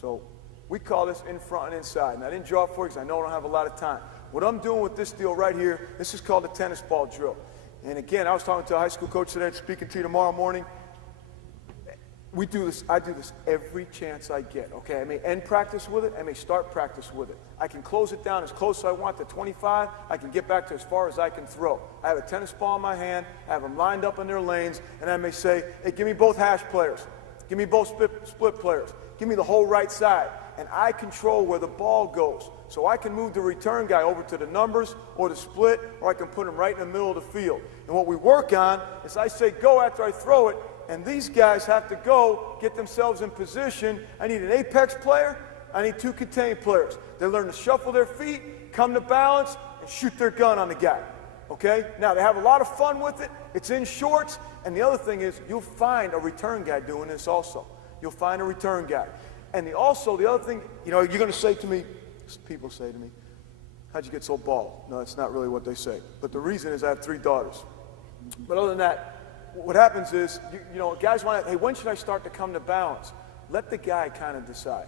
So we call this in front and inside. And I didn't draw it for you because I know I don't have a lot of time. What I'm doing with this deal right here, this is called a tennis ball drill. And again, I was talking to a high school coach today, speaking to you tomorrow morning. We do this, I do this every chance I get, okay? I may end practice with it, I may start practice with it. I can close it down as close as I want to 25, I can get back to as far as I can throw. I have a tennis ball in my hand, I have them lined up in their lanes, and I may say, hey, give me both hash players, give me both split players, give me the whole right side, and I control where the ball goes. So I can move the return guy over to the numbers or the split, or I can put him right in the middle of the field. And what we work on is I say go after I throw it, and these guys have to go get themselves in position. I need an apex player, I need two contained players. They learn to shuffle their feet, come to balance, and shoot their gun on the guy, okay? Now, they have a lot of fun with it. It's in shorts, and the other thing is you'll find a return guy doing this also. You'll find a return guy. And the other thing, you know, you're going to say to me, people say to me, how'd you get so bald? No, that's not really what they say. But the reason is I have 3 daughters. But other than that, what happens is, you know, guys want to, hey, when should I start to come to balance? Let the guy kind of decide.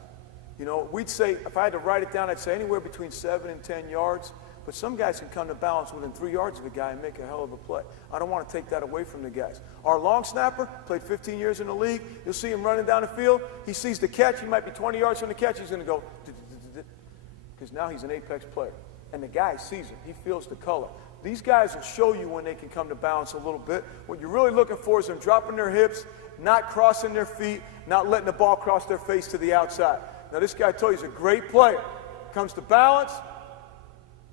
You know, we'd say, if I had to write it down, I'd say anywhere between 7 and 10 yards. But some guys can come to balance within 3 yards of a guy and make a hell of a play. I don't want to take that away from the guys. Our long snapper played 15 years in the league. You'll see him running down the field. He sees the catch. He might be 20 yards from the catch. He's going to go, because now he's an apex player. And the guy sees it. He feels the color. These guys will show you when they can come to balance a little bit. What you're really looking for is them dropping their hips, not crossing their feet, not letting the ball cross their face to the outside. Now, this guy I told you is a great player. Comes to balance.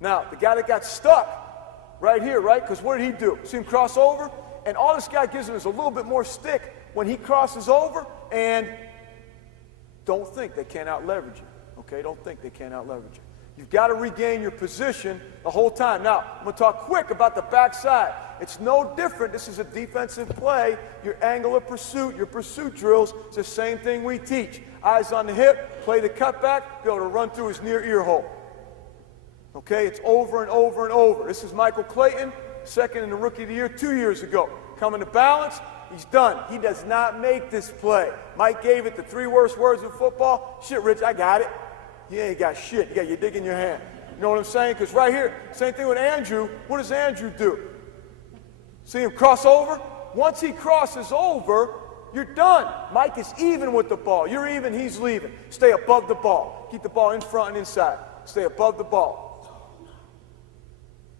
Now, the guy that got stuck right here, right? Because what did he do? See him cross over? And all this guy gives him is a little bit more stick when he crosses over. And don't think they can't out-leverage you. Okay? Don't think they can't out-leverage you. You've got to regain your position the whole time. Now, I'm going to talk quick about the backside. It's no different. This is a defensive play. Your angle of pursuit, your pursuit drills, it's the same thing we teach. Eyes on the hip, play the cutback, be able to run through his near ear hole. Okay, it's over and over and over. This is Michael Clayton, second in the Rookie of the Year 2 years ago. Coming to balance, he's done. He does not make this play. Mike gave it the 3 worst words in football. Shit, Rich, I got it. You ain't got shit. You got your dick in your hand. You know what I'm saying? Because right here, same thing with Andrew. What does Andrew do? See him cross over? Once he crosses over, you're done. Mike is even with the ball. You're even, he's leaving. Stay above the ball. Keep the ball in front and inside. Stay above the ball.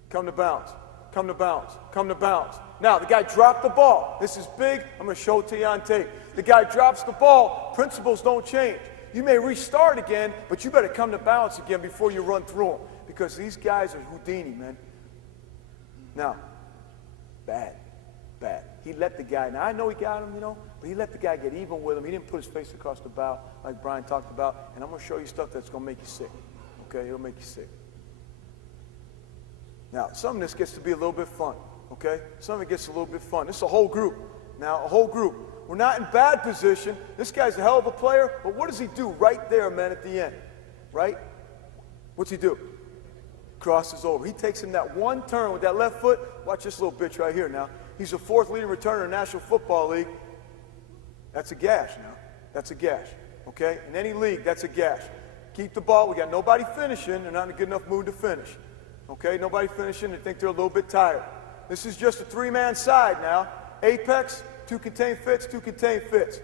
Come to balance. Come to balance. Come to balance. Now, the guy dropped the ball. This is big. I'm going to show it to you on tape. The guy drops the ball. Principles don't change. You may restart again, but you better come to balance again before you run through them. Because these guys are Houdini, man. Now, bad. He let the guy, now I know he got him, you know, but he let the guy get even with him. He didn't put his face across the bow like Brian talked about. And I'm going to show you stuff that's going to make you sick. Okay, it'll make you sick. Now, some of this gets to be a little bit fun, okay? Some of it gets a little bit fun. This is a whole group. Now, a whole group. We're not in bad position. This guy's a hell of a player, but what does he do right there, man, at the end? Right? What's he do? Crosses over. He takes him that one turn with that left foot. Watch this little bitch right here now. He's the 4th leading returner in the National Football League. That's a gash now. That's a gash, okay? In any league, that's a gash. Keep the ball. We got nobody finishing. They're not in a good enough mood to finish. Okay, nobody finishing. They think they're a little bit tired. This is just a 3-man side now. Apex, 2 contained fits, 2 contained fits.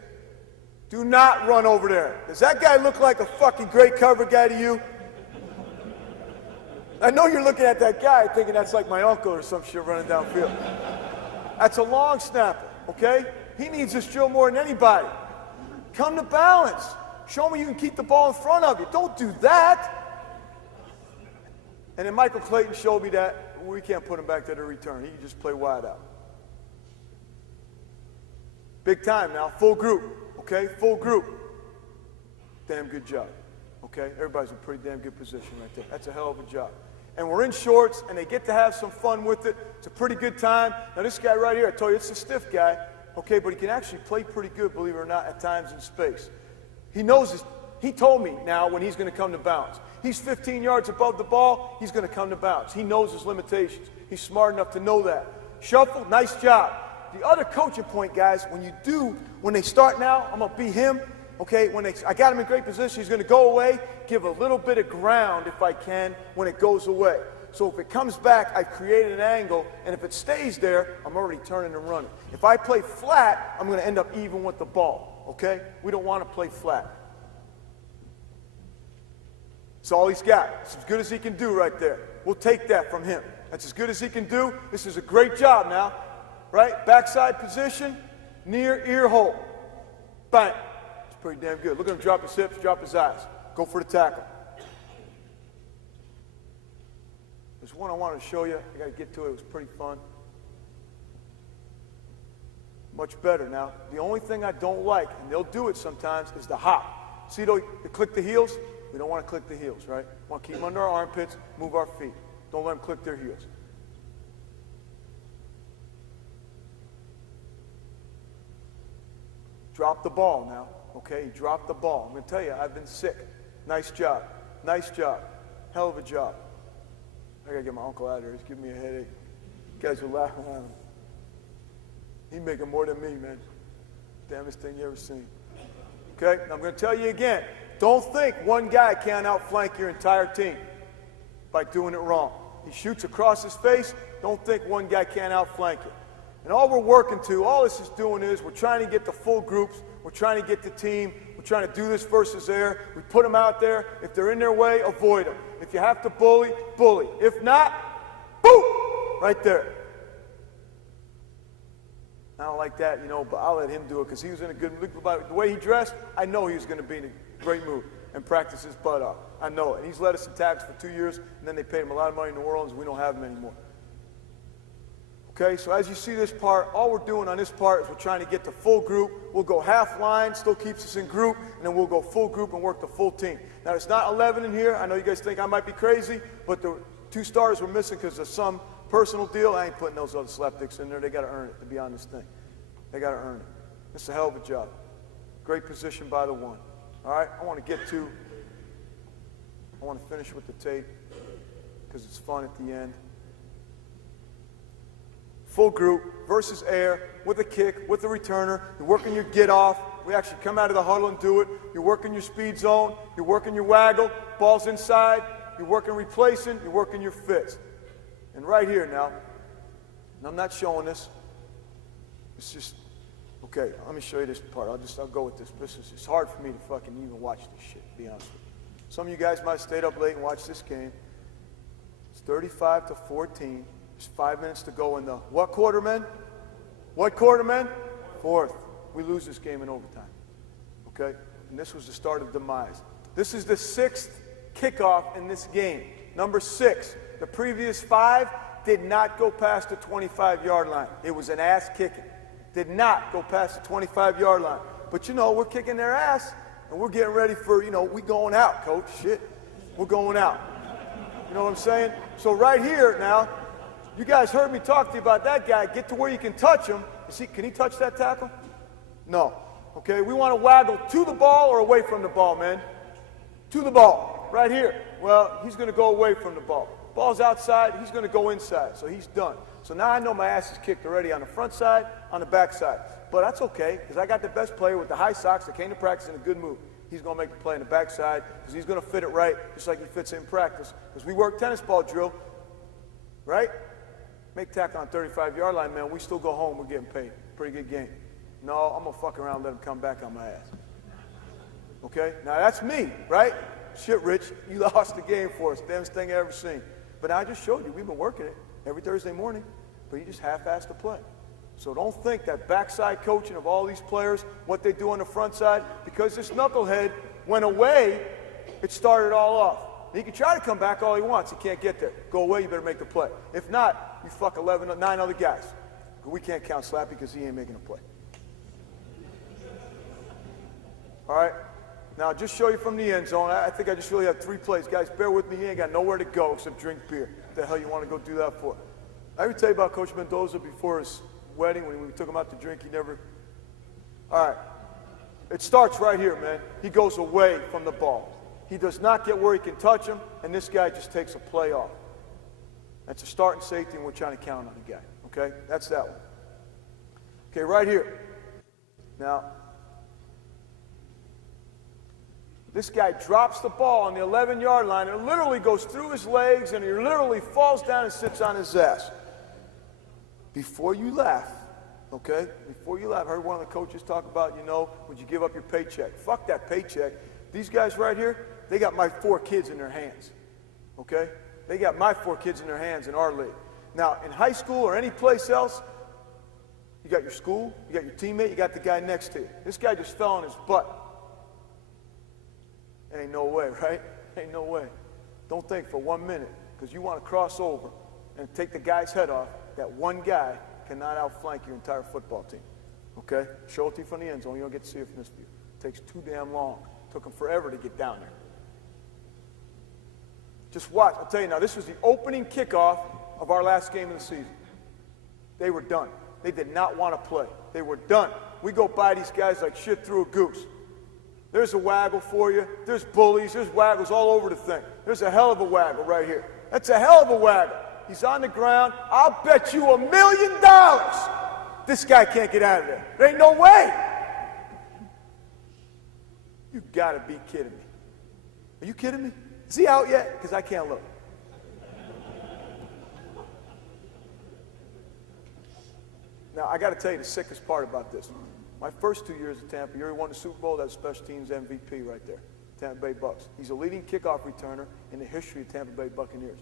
Do not run over there. Does that guy look like a fucking great cover guy to you? I know you're looking at that guy thinking that's like my uncle or some shit running downfield. That's a long snapper, okay? He needs this drill more than anybody. Come to balance. Show me you can keep the ball in front of you. Don't do that. And then Michael Clayton showed me that we can't put him back to the return. He can just play wide out. Big time now, full group, okay? Full group. Damn good job, okay? Everybody's in a pretty damn good position right there. That's a hell of a job. And we're in shorts, and they get to have some fun with it. It's a pretty good time. Now this guy right here, I told you, it's a stiff guy, okay? But he can actually play pretty good, believe it or not, at times in space. He knows this. He told me now when he's going to come to bounds. He's 15 yards above the ball, he's going to come to bounds. He knows his limitations. He's smart enough to know that. Shuffle, nice job. The other coaching point, guys, when they start now, I'm going to be him. okay, I got him in great position, he's going to go away, give a little bit of ground if I can when it goes away. So if it comes back, I've created an angle, and if it stays there, I'm already turning and running. If I play flat, I'm going to end up even with the ball, okay? We don't want to play flat. That's all he's got. It's as good as he can do right there. We'll take that from him. That's as good as he can do. This is a great job now, right? Backside position, near ear hole. Bang. It's pretty damn good. Look at him drop his hips, drop his eyes. Go for the tackle. There's one I wanted to show you. I got to get to it. It was pretty fun. Much better now. The only thing I don't like, and they'll do it sometimes, is the hop. See, they click the heels? We don't want to click the heels, right? We want to keep them under our armpits, move our feet. Don't let them click their heels. Drop the ball now, okay? Drop the ball. I'm going to tell you, I've been sick. Nice job. Nice job. Hell of a job. I got to get my uncle out of here. He's giving me a headache. You guys are laughing at him. He's making more than me, man. Damnest thing you ever seen. Okay? Now I'm going to tell you again. Don't think one guy can't outflank your entire team by doing it wrong. He shoots across his face. Don't think one guy can't outflank you. And all we're working to, all this is doing is we're trying to get the full groups. We're trying to get the team. We're trying to do this versus there. We put them out there. If they're in their way, avoid them. If you have to bully, bully. If not, boom, right there. I don't like that, you know, but I'll let him do it because he was in a good mood. The way he dressed, I know he was going to be in a great mood and practice his butt off. I know it. And he's led us in tackles for 2 years, and then they paid him a lot of money in New Orleans, and we don't have him anymore. Okay, so as you see this part, all we're doing on this part is we're trying to get the full group. We'll go half line, still keeps us in group, and then we'll go full group and work the full team. Now, it's not 11 in here. I know you guys think I might be crazy, but the 2 stars were missing because of some personal deal. I ain't putting those other slapdicks in there. They got to earn it to be on this thing. They got to earn it. It's a hell of a job. Great position by the one. All right, I want to finish with the tape because it's fun at the end. Full group versus air with a kick, with a returner. You're working your get off. We actually come out of the huddle and do it. You're working your speed zone. You're working your waggle. Ball's inside. You're working replacing. You're working your fits. And right here now, and I'm not showing this. It's just, okay, let me show you this part. I'll go with this. It's hard for me to fucking even watch this shit, to be honest with you. Some of you guys might have stayed up late and watched this game. It's 35-14. There's 5 minutes to go in the what quarter, men? What quarter, men? Fourth. We lose this game in overtime. Okay? And this was the start of demise. This is the 6th kickoff in this game. Number 6. The previous 5 did not go past the 25-yard line. It was an ass kicking. Did not go past the 25-yard line. But, you know, we're kicking their ass, and we're getting ready for, you know, we going out, coach. Shit. We're going out. You know what I'm saying? So right here now, you guys heard me talk to you about that guy. Get to where you can touch him. Can he touch that tackle? No. Okay, we want to waggle to the ball or away from the ball, man. To the ball. Right here. Well, he's going to go away from the ball. Ball's outside. He's going to go inside. So he's done. So now I know my ass is kicked already on the front side, on the back side. But that's okay, because I got the best player with the high socks that came to practice in a good mood. He's going to make the play on the back side, because he's going to fit it right, just like he fits it in practice. Because we work tennis ball drill, right? Make tackle on 35-yard line, man. We still go home. We're getting paid. Pretty good game. No, I'm going to fuck around and let him come back on my ass. Okay? Now, that's me, right? Shit, Rich, you lost the game for us. Damnest thing I ever seen. But now I just showed you. We've been working it every Thursday morning, but you just half-assed the play. So don't think that backside coaching of all these players, what they do on the front side, because this knucklehead went away, it started all off. He can try to come back all he wants. He can't get there. Go away, you better make the play. If not, you fuck 9 other guys. We can't count Slappy because he ain't making a play. All right? Now, just show you from the end zone. I think I just really have 3 plays. Guys, bear with me. He ain't got nowhere to go except drink beer. What the hell you want to go do that for? I ever tell you about Coach Mendoza before his wedding when we took him out to drink? He never... All right. It starts right here, man. He goes away from the ball. He does not get where he can touch him, and this guy just takes a play off. That's a starting safety, and we're trying to count on the guy. Okay? That's that one. Okay, right here. Now, This guy drops the ball on the 11-yard line. It literally goes through his legs, and he literally falls down and sits on his ass. Before you laugh, okay? Before you laugh, I heard one of the coaches talk about, would you give up your paycheck? Fuck that paycheck. These guys right here, they got my 4 kids in their hands, okay? They got my 4 kids in their hands in our league. Now, in high school or any place else, you got your school, you got your teammate, you got the guy next to you. This guy just fell on his butt. Ain't no way, right? Ain't no way. Don't think for 1 minute, because you want to cross over and take the guy's head off. That one guy cannot outflank your entire football team. Okay? Show it to you from the end zone. You don't get to see it from this view. It takes too damn long. It took them forever to get down there. Just watch. I'll tell you now, this was the opening kickoff of our last game of the season. They were done. They did not want to play. They were done. We go by these guys like shit through a goose. There's a waggle for you. There's bullies. There's waggles all over the thing. There's a hell of a waggle right here. That's a hell of a waggle. He's on the ground. I'll bet you $1 million this guy can't get out of there. There ain't no way. You gotta be kidding me. Are you kidding me? Is he out yet? Because I can't look. Now, I got to tell you the sickest part about this. My first 2 years at Tampa, he won the Super Bowl. That's special teams MVP right there, Tampa Bay Bucks. He's a leading kickoff returner in the history of Tampa Bay Buccaneers.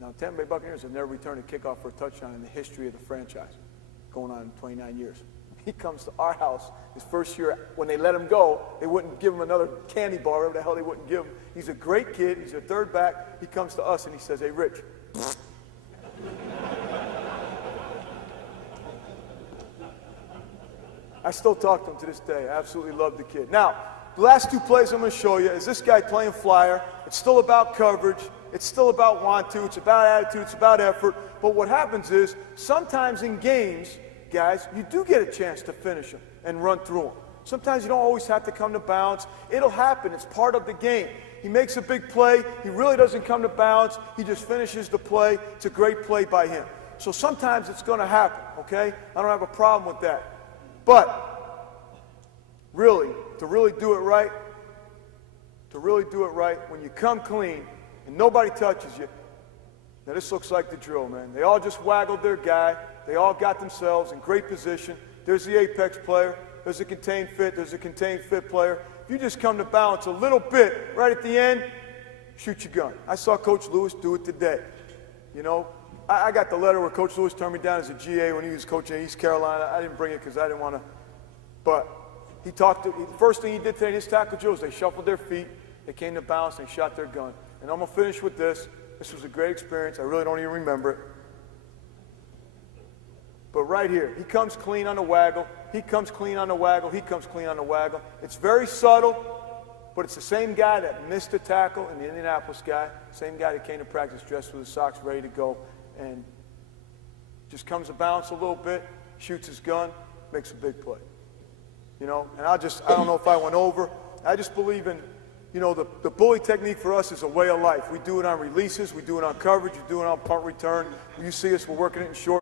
Now, Tampa Bay Buccaneers have never returned a kickoff for a touchdown in the history of the franchise, going on 29 years. He comes to our house his first year. When they let him go, they wouldn't give him another candy bar, whatever the hell they wouldn't give him. He's a great kid. He's a third back. He comes to us and he says, "Hey, Rich." I still talk to him to this day. I absolutely love the kid. Now, the last 2 plays I'm going to show you is this guy playing flyer. It's still about coverage. It's still about want to. It's about attitude. It's about effort. But what happens is sometimes in games, guys, you do get a chance to finish them and run through them. Sometimes you don't always have to come to bounds. It'll happen. It's part of the game. He makes a big play. He really doesn't come to bounds. He just finishes the play. It's a great play by him. So sometimes it's going to happen, okay? I don't have a problem with that. But really, to really do it right, when you come clean and nobody touches you, now this looks like the drill, man. They all just waggled their guy. They all got themselves in great position. There's the apex player. There's a contained fit. There's a contained fit player. If you just come to balance a little bit right at the end, shoot your gun. I saw Coach Lewis do it today. I got the letter where Coach Lewis turned me down as a GA when he was coaching East Carolina. I didn't bring it because I didn't want to. But the first thing he did today in his tackle drill is they shuffled their feet, they came to balance, and they shot their gun. And I'm going to finish with this. This was a great experience. I really don't even remember it. But right here, he comes clean on the waggle. He comes clean on the waggle. He comes clean on the waggle. It's very subtle, but it's the same guy that missed the tackle in the Indianapolis guy, same guy that came to practice dressed with his socks ready to go, and just comes to balance a little bit, shoots his gun, makes a big play. And I don't know if I went over. I just believe in, the bully technique for us is a way of life. We do it on releases, we do it on coverage, we do it on punt return. You see us, we're working it in short.